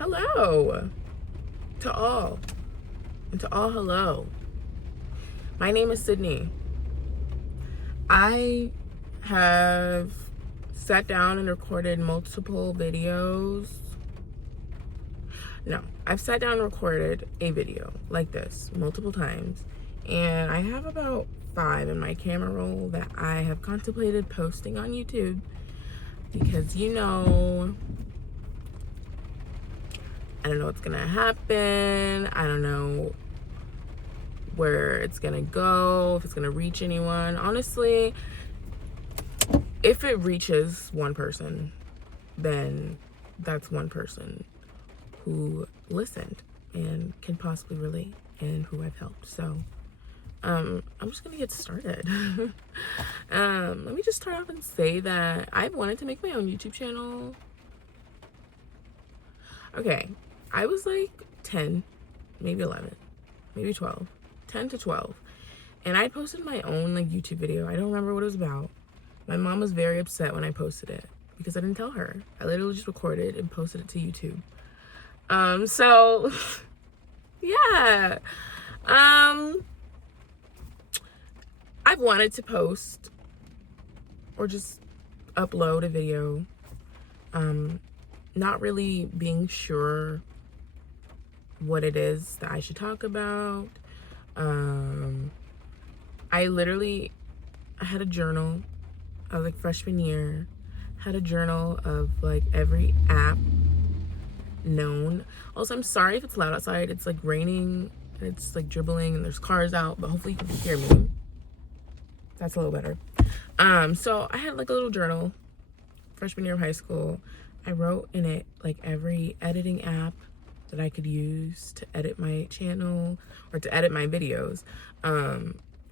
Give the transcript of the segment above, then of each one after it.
Hello to all, and to all hello. My name is Sydney. I have sat down and recorded multiple videos. No, I've sat down and recorded a video like this multiple times, and I have about 5 in my camera roll that I have contemplated posting on YouTube because I don't know what's gonna happen. I don't know where it's gonna go, if it's gonna reach anyone. Honestly, if it reaches one person, then that's one person who listened and can possibly relate and who I've helped. So I'm just gonna get started. Let me just start off and say that I've wanted to make my own YouTube channel. Okay, I was like 10, maybe 11, maybe 12, 10 to 12. And I posted my own like YouTube video. I don't remember what it was about. My mom was very upset when I posted it because I didn't tell her. I literally just recorded and posted it to YouTube. So yeah. I've wanted to post or just upload a video. Not really being sure what it is that I should talk about. I had a journal. I was like freshman year, had a journal of like every app known. Also, I'm sorry if it's loud outside. It's like raining and it's like dribbling and there's cars out, but hopefully you can hear me. That's a little better. So I had like a little journal, freshman year of high school. I wrote in it like every editing app that I could use to edit my channel or to edit my videos.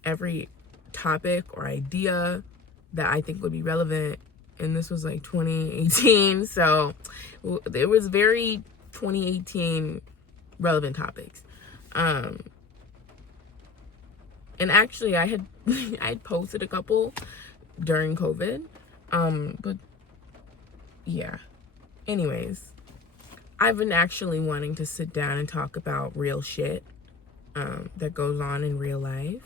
Every topic or idea that I think would be relevant. And this was like 2018. So it was very 2018 relevant topics. And actually I had posted a couple during COVID. But yeah. Anyways, I've been actually wanting to sit down and talk about real shit that goes on in real life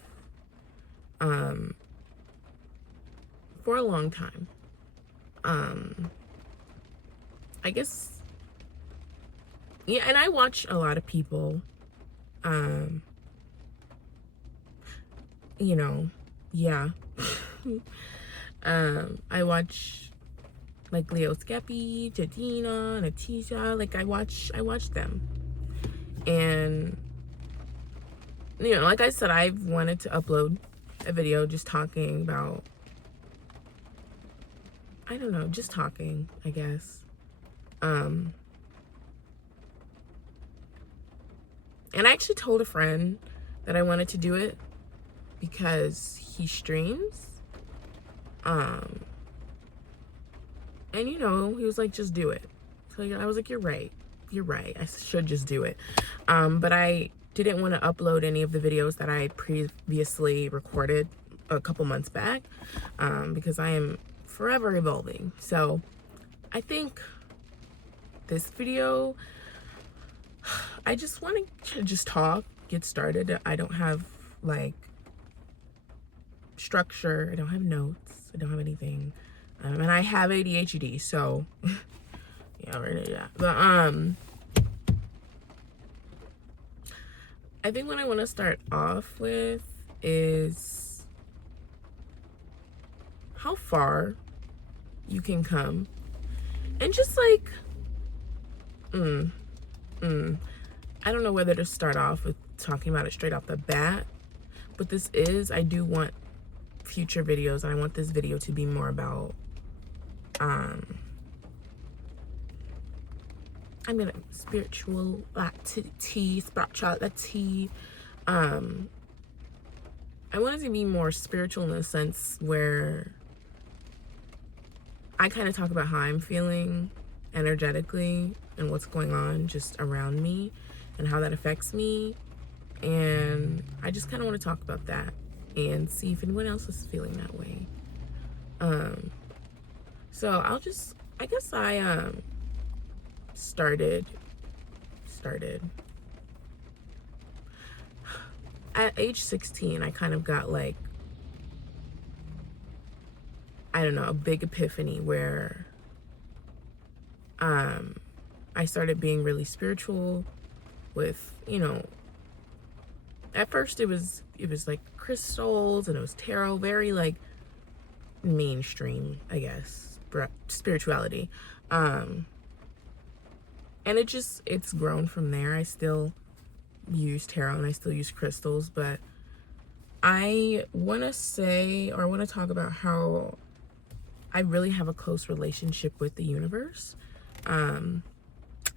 for a long time. I guess, yeah, and I watch a lot of people, yeah. I watch like Leo Skeppy, Jadina, Natisha. Like I watch them. And like I said, I've wanted to upload a video just talking about, I don't know, just talking, I guess. And I actually told a friend that I wanted to do it because he streams. And he was like, just do it. So I was like, you're right. I should just do it. But I didn't want to upload any of the videos that I previously recorded a couple months back, because I am forever evolving. So I think this video, I just want to just talk, get started. I don't have like structure. I don't have notes. I don't have anything. And I have ADHD, so yeah, we're gonna do that. But I think what I want to start off with is how far you can come, and just like, I don't know whether to start off with talking about it straight off the bat, but I do want future videos, and I want this video to be more about, spirituality. I want it to be more spiritual in the sense where I kind of talk about how I'm feeling energetically and what's going on just around me and how that affects me. And I just kind of want to talk about that and see if anyone else is feeling that way. So I started started. At age 16, I kind of got like, I don't know, a big epiphany where I started being really spiritual with, at first it was like crystals and it was tarot, very like mainstream, I guess, spirituality. And it's grown from there. I still use tarot and I still use crystals, but I want to talk about how I really have a close relationship with the universe. And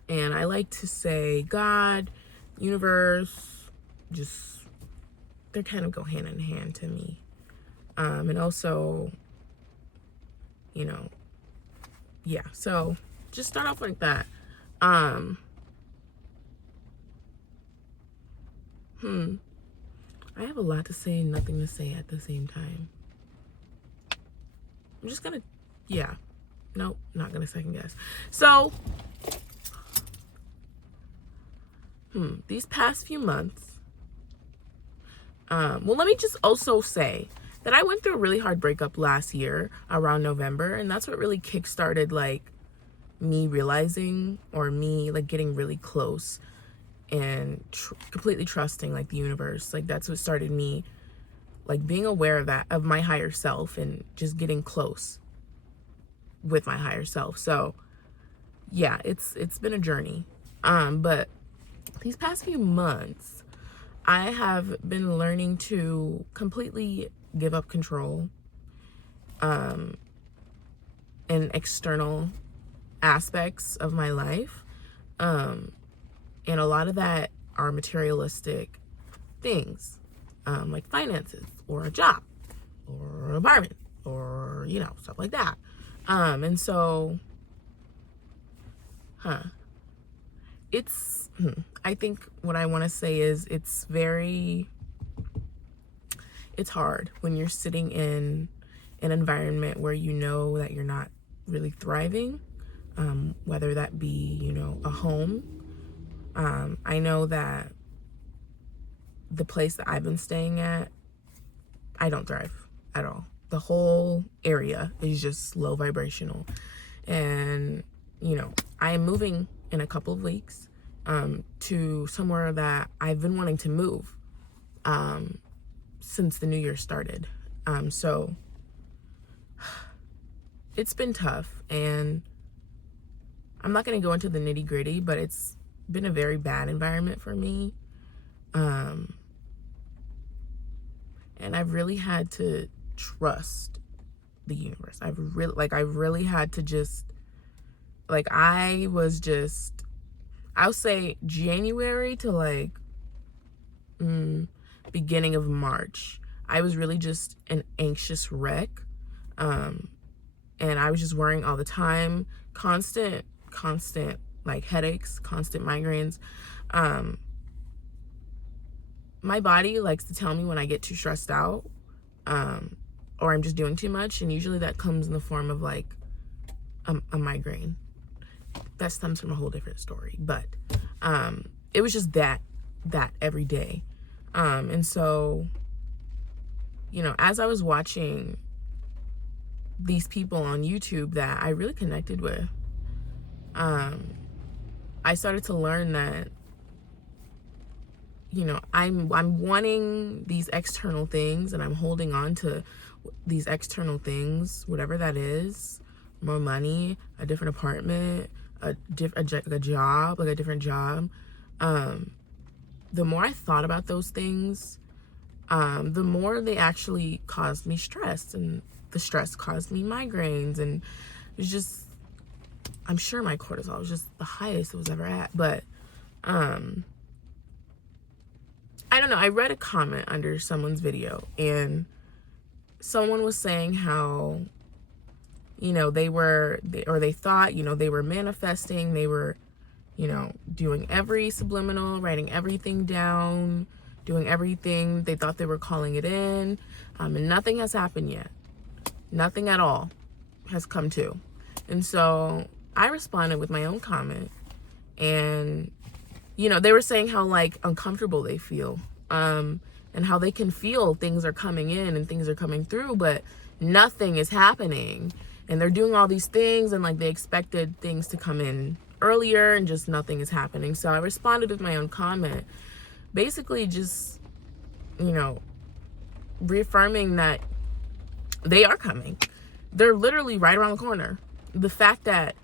I like to say God, universe, just, they kind of go hand in hand to me. And also, yeah, so just start off like that. I have a lot to say and nothing to say at the same time. I'm just gonna, nope, not gonna second guess. So, these past few months, well, let me just also say that I went through a really hard breakup last year around November, and that's what really kickstarted like me realizing, or me like getting really close and completely trusting like the universe. Like that's what started me like being aware of my higher self and just getting close with my higher self. So yeah, it's been a journey. But these past few months, I have been learning to completely give up control in external aspects of my life. And a lot of that are materialistic things, like finances or a job or an apartment or, stuff like that. And so, I think what I want to say is it's hard when you're sitting in an environment where you know that you're not really thriving, whether that be, a home. I know that the place that I've been staying at, I don't thrive at all. The whole area is just low vibrational. And, I am moving in a couple of weeks to somewhere that I've been wanting to move since the new year started. So it's been tough, and I'm not going to go into the nitty gritty, but it's been a very bad environment for me. And I've really had to trust the universe. I really had to just, like, I'll say January to beginning of March, I was really just an anxious wreck. And I was just worrying all the time, constant like headaches, constant migraines. My body likes to tell me when I get too stressed out, or I'm just doing too much, and usually that comes in the form of like a migraine. That stems from a whole different story, but it was just that every day. And so, as I was watching these people on YouTube that I really connected with, I started to learn that, I'm wanting these external things, and I'm holding on to these external things, whatever that is, more money, a different apartment, a job, like a different job. The more I thought about those things, the more they actually caused me stress, and the stress caused me migraines, and it was just, I'm sure my cortisol was just the highest it was ever at. But I don't know, I read a comment under someone's video, and someone was saying how, they thought, they were manifesting, they were, doing every subliminal, writing everything down, doing everything. They thought they were calling it in, and nothing has happened yet. Nothing at all has come to. And so I responded with my own comment, and they were saying how like uncomfortable they feel, and how they can feel things are coming in and things are coming through, but nothing is happening. And they're doing all these things, and like they expected things to come in earlier, and just nothing is happening. So I responded with my own comment, basically just, reaffirming that they are coming. They're literally right around the corner. The fact that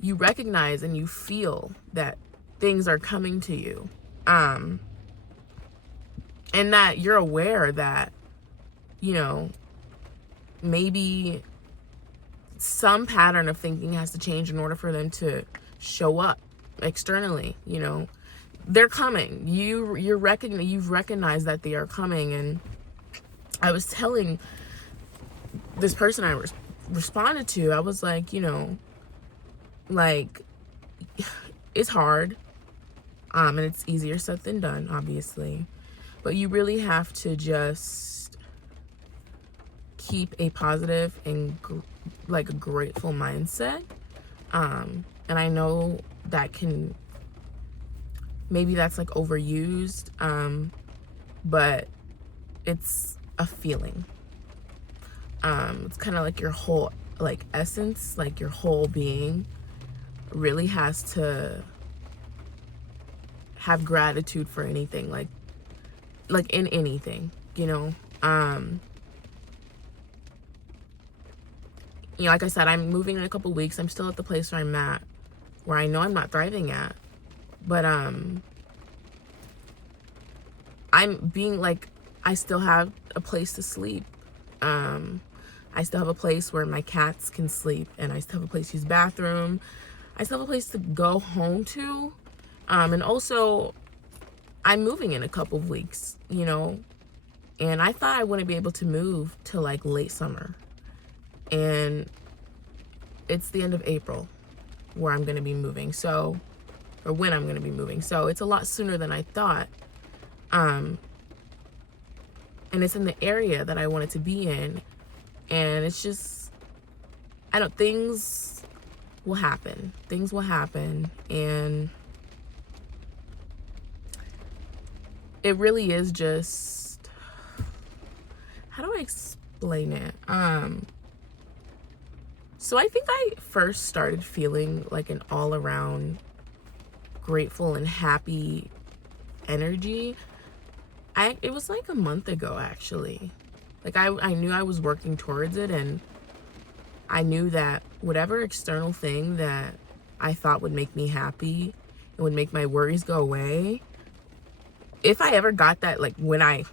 you recognize and you feel that things are coming to you, and that you're aware that, maybe some pattern of thinking has to change in order for them to show up externally. They're coming. You've recognized that they are coming. And I was telling this person I responded to, I was like, like, it's hard, and it's easier said than done, obviously, but you really have to just keep a positive and like a grateful mindset. And I know that maybe that's like overused, but it's a feeling. It's kind of like your whole like essence, like your whole being really has to have gratitude for anything, like in anything, like I said, I'm moving in a couple weeks. I'm still at the place where I'm at, where I know I'm not thriving at, but I'm being like, I still have a place to sleep. I still have a place where my cats can sleep, and I still have a place to use bathroom. I still have a place to go home to. And also, I'm moving in a couple of weeks, and I thought I wouldn't be able to move till like late summer. And it's the end of April where I'm going to be moving. So, or when I'm going to be moving. So it's a lot sooner than I thought. And it's in the area that I wanted to be in. And it's just, things will happen. Things will happen. And it really is just, how do I explain it? So I think I first started feeling like an all around grateful and happy energy. It was like a month ago, actually. Like I knew I was working towards it, and I knew that whatever external thing that I thought would make me happy and would make my worries go away, if I ever got that, like when I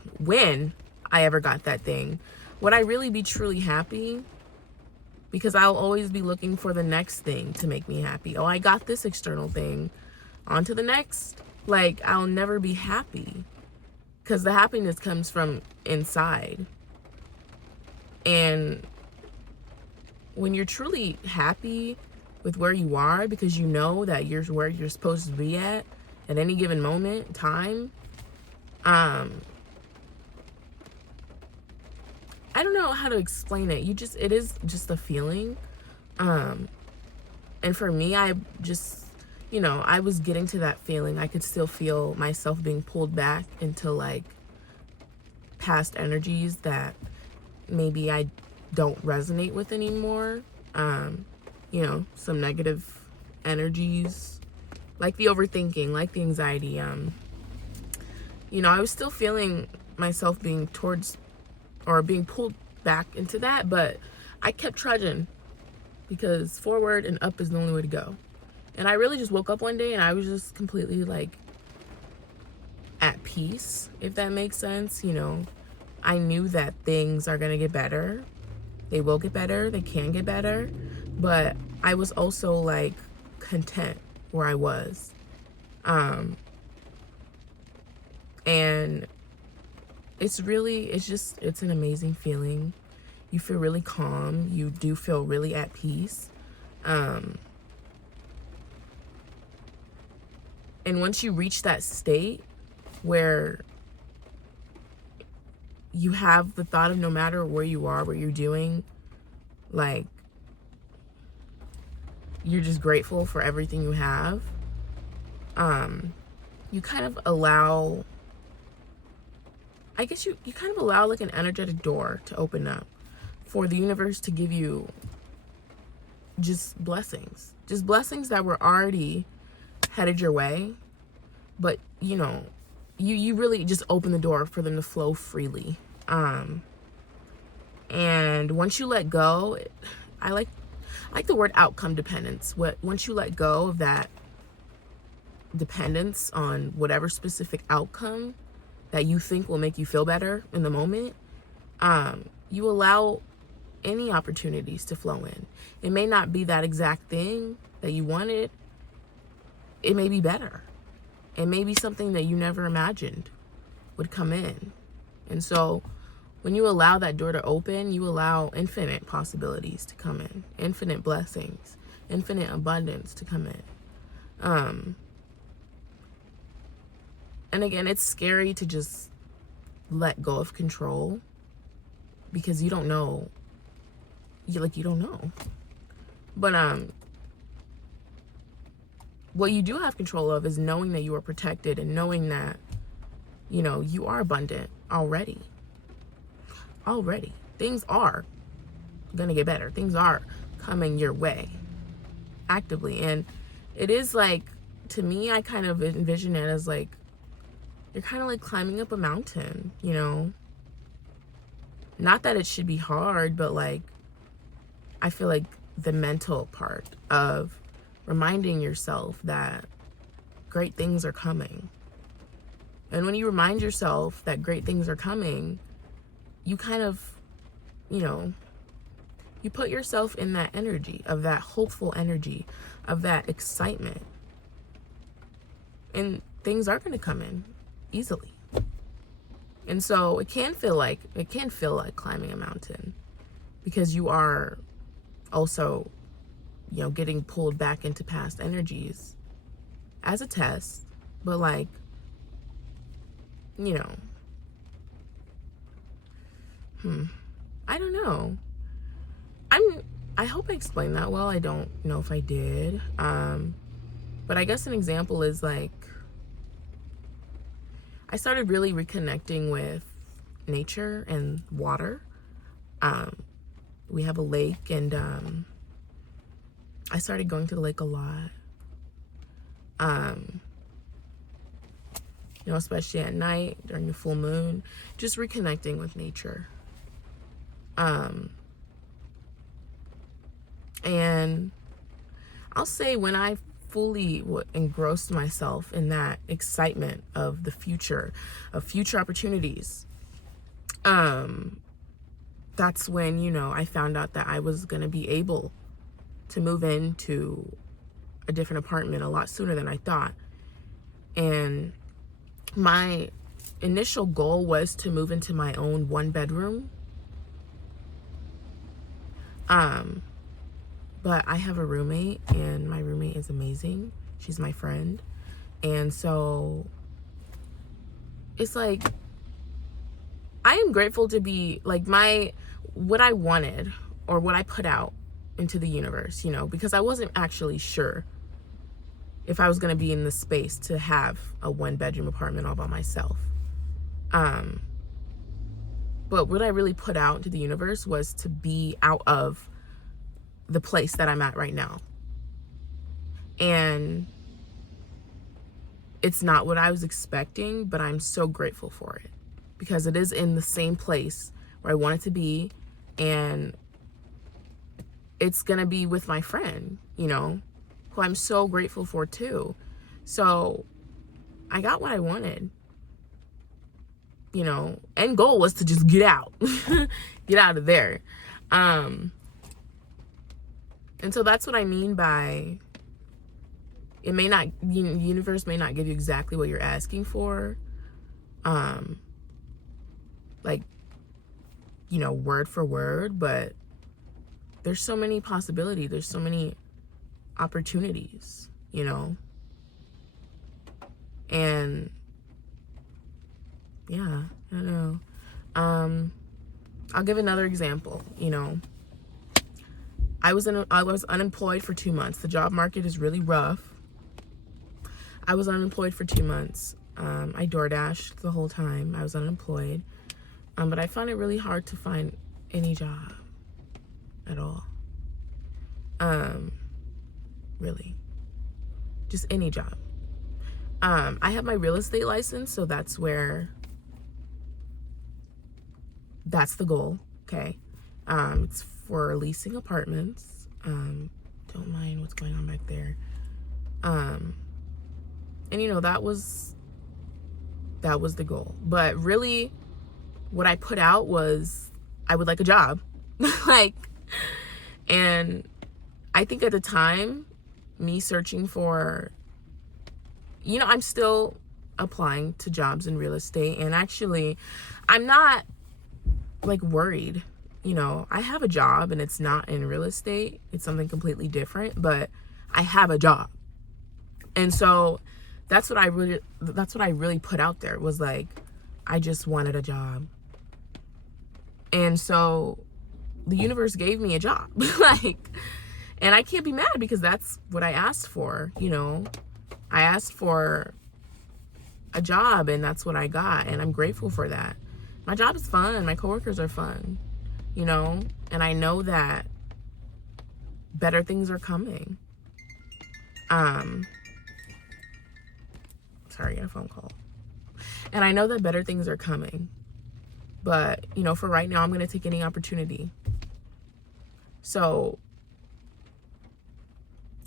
ever got that thing, would I really be truly happy? Because I'll always be looking for the next thing to make me happy. Oh, I got this external thing. On to the next. Like, I'll never be happy. Because the happiness comes from inside. And when you're truly happy with where you are, because you know that you're where you're supposed to be at any given moment in time, I don't know how to explain it. It is just a feeling. And for me, I just, I was getting to that feeling. I could still feel myself being pulled back into like past energies that maybe I don't resonate with anymore. Some negative energies, like the overthinking, like the anxiety. I was still feeling myself being pulled back into that, but I kept trudging because forward and up is the only way to go. And I really just woke up one day and I was just completely like at peace, if that makes sense. I knew that things are going to get better. They will get better. They can get better. But I was also like content where I was. And it's an amazing feeling. You feel really calm. You do feel really at peace. And once you reach that state where you have the thought of no matter where you are, what you're doing, like, you're just grateful for everything you have, you kind of allow, I guess you kind of allow like an energetic door to open up for the universe to give you just blessings that were already headed your way, but you really just open the door for them to flow freely. And once you let go, I like the word outcome dependence. Once you let go of that dependence on whatever specific outcome that you think will make you feel better in the moment, you allow any opportunities to flow in. It may not be that exact thing that you wanted. It may be better. It may be something that you never imagined would come in. And so when you allow that door to open, you allow infinite possibilities to come in, infinite blessings, infinite abundance to come in. And again, it's scary to just let go of control because you don't know. You don't know. But what you do have control of is knowing that you are protected and knowing that, you are abundant already. Things are gonna get better. Things are coming your way actively. And it is like, to me, I kind of envision it as like, you're kind of like climbing up a mountain, Not that it should be hard, but like, I feel like the mental part of reminding yourself that great things are coming. And when you remind yourself that great things are coming, you kind of, you put yourself in that energy, of that hopeful energy, of that excitement. And things are going to come in easily. And so it can feel like climbing a mountain, because you are also, getting pulled back into past energies as a test, but like, I don't know. I hope I explained that well. I don't know if I did. But I guess an example is like, I started really reconnecting with nature and water. We have a lake, and I started going to the lake a lot. Especially at night during the full moon, just reconnecting with nature. And I'll say, when I fully engrossed myself in that excitement of the future, of future opportunities, that's when, I found out that I was going to be able to move into a different apartment a lot sooner than I thought. And my initial goal was to move into my own 1-bedroom. But I have a roommate, and my roommate is amazing. She's my friend. And so it's like, I am grateful to be like, what I wanted, or what I put out into the universe, because I wasn't actually sure if I was going to be in the space to have a 1-bedroom apartment all by myself. But what I really put out into the universe was to be out of the place that I'm at right now. And it's not what I was expecting, but I'm so grateful for it, because it is in the same place where I want it to be. And it's going to be with my friend, who I'm so grateful for too. So I got what I wanted, end goal was to just get out, get out of there. And so that's what I mean by, it may not, the universe may not give you exactly what you're asking for, like, word for word, but there's so many possibilities. There's so many opportunities, and yeah, I don't know. I'll give another example. I was unemployed for 2 months. The job market is really rough. I was unemployed for 2 months. I DoorDashed the whole time. I was unemployed. But I found it really hard to find any job at all. Really. Just any job. I have my real estate license, so that's the goal, okay? It's for leasing apartments. Don't mind what's going on back there. And you know, that was the goal. But really, what I put out was I would like a job. Like, and I think at the time, me searching for, you know, I'm still applying to jobs in real estate, and actually I'm not like worried. You know, I have a job and it's not in real estate. It's something completely different, but I have a job. And so that's what I really put out there, was like, I just wanted a job. And so the universe gave me a job. Like, and I can't be mad because that's what I asked for, you know. I asked for a job and that's what I got, and I'm grateful for that. My job is fun. My coworkers are fun, you know, and I know that better things are coming. Sorry, I got a phone call. And I know that better things are coming. But, you know, for right now, I'm going to take any opportunity. So,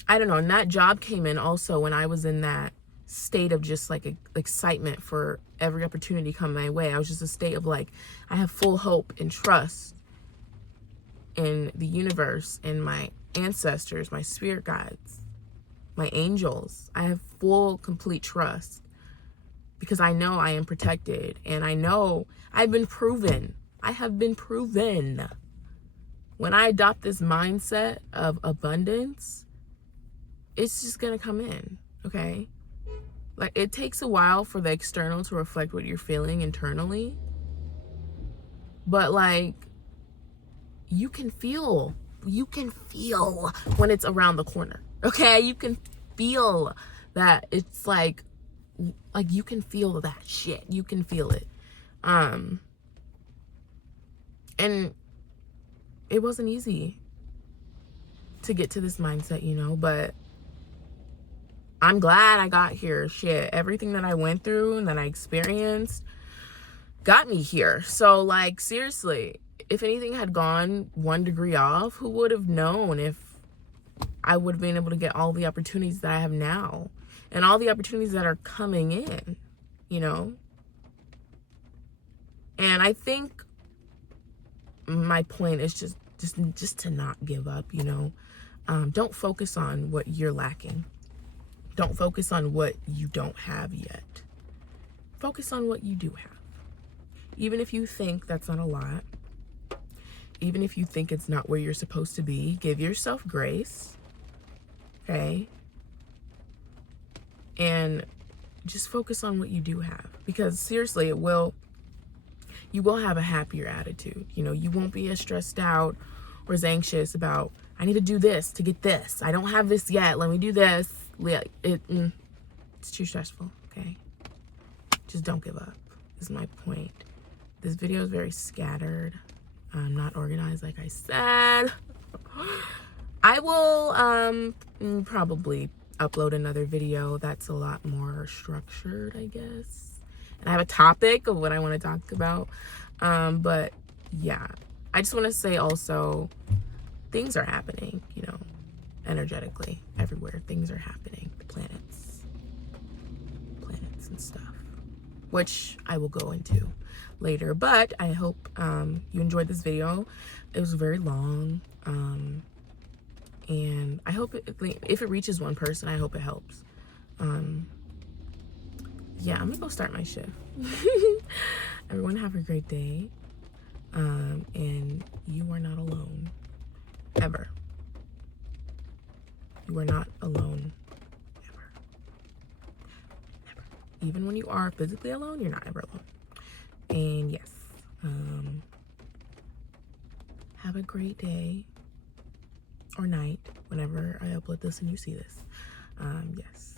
I don't know. And that job came in also when I was in that state of just like excitement for every opportunity come my way. I was just a state of like, I have full hope and trust in the universe and my ancestors, my spirit guides, my angels. I have full, complete trust because I know I am protected, and I know I've been proven. I have been proven. When I adopt this mindset of abundance, it's just gonna come in, okay? Like, it takes a while for the external to reflect what you're feeling internally. But like, you can feel when it's around the corner, okay? You can feel that it's like you can feel that shit. You can feel it. And it wasn't easy to get to this mindset, you know, but I'm glad I got here. Shit, everything that I went through and that I experienced got me here. So like, seriously, if anything had gone 1 degree off, who would have known if I would have been able to get all the opportunities that I have now and all the opportunities that are coming in, you know? And I think my point is just to not give up, you know? Don't focus on what you're lacking. Don't focus on what you don't have yet. Focus on what you do have. Even if you think that's not a lot, even if you think it's not where you're supposed to be, give yourself grace, okay? And just focus on what you do have. Because seriously, you will have a happier attitude. You know, you won't be as stressed out or as anxious about, I need to do this to get this. I don't have this yet. Let me do this. It's too stressful, okay? Just don't give up, is my point. This video is very scattered. I'm not organized, like I said. I will probably upload another video that's a lot more structured, I guess. And I have a topic of what I want to talk about. But yeah, I just want to say also, things are happening, you know, energetically everywhere. Things are happening. The planets and stuff, which I will go into later. But I hope you enjoyed this video. It was very long, and I hope if it reaches one person, I hope it helps. Yeah, I'm gonna go start my shift. Everyone have a great day, and you are not alone, ever. You are not alone, ever. Never. Even when you are physically alone, you're not ever alone. And yes, have a great day or night whenever I upload this and you see this. Yes.